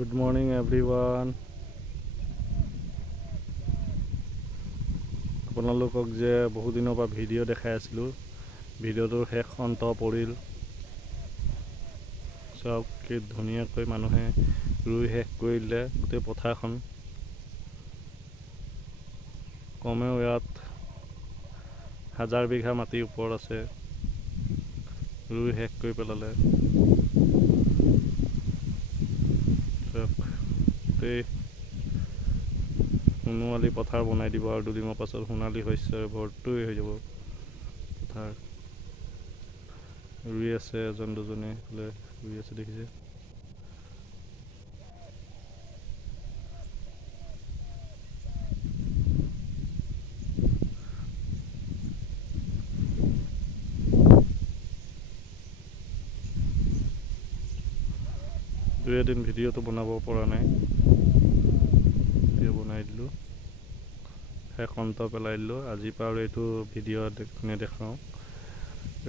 Good morning everyone. আপোনালোকক যে বহু দিনৰ পৰা ভিডিঅ' দেখাই আছিলোঁ, ভিডিঅ'টোৰ শেষ অন্ত পৰিল। চাওক কি ধুনীয়াকৈ মানুহে ৰুই শেষ কৰিলে গোটেই পথাৰখন। কমেও ইয়াত 1000 বিঘা মাটিৰ ওপৰত আছে, ৰুই শেষ কৰি পেলালে। গোটেই সোণোৱালী পথাৰ বনাই দিব আৰু দুদিনৰ পাছত সোণালী শস্যৰে ভৰ্তি হৈ যাব পথাৰ। ৰুই আছে এজন দুজনে, ৰুই আছে দেখিছে। দুই এদিন ভিডিঅ'টো বনাব পৰা নাই, ভিডিঅ' বনাই দিলোঁ, শেষ অন্ত পেলাই দিলোঁ। আজিৰ পৰা আৰু এইটো ভিডিঅ' নেদেখাওঁ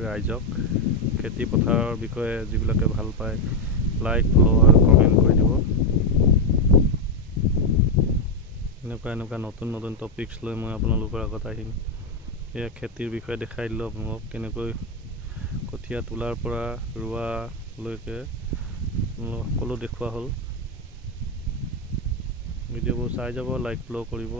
ৰাইজক। খেতি পথাৰৰ বিষয়ে যিবিলাকে ভাল পায় লাইক, ফ'ল' আৰু কমেণ্ট কৰি দিব। এনেকুৱা নতুন নতুন টপিকছ লৈ মই আপোনালোকৰ আগত আহিম। এয়া খেতিৰ বিষয়ে দেখাই দিলোঁ আপোনালোকক, কেনেকৈ কঠীয়া তোলাৰ পৰা ৰোৱালৈকে সকলো দেখুওৱা হ'ল। ভিডিঅ'বোৰ চাই যাব, লাইক, ফ'ল' কৰিব।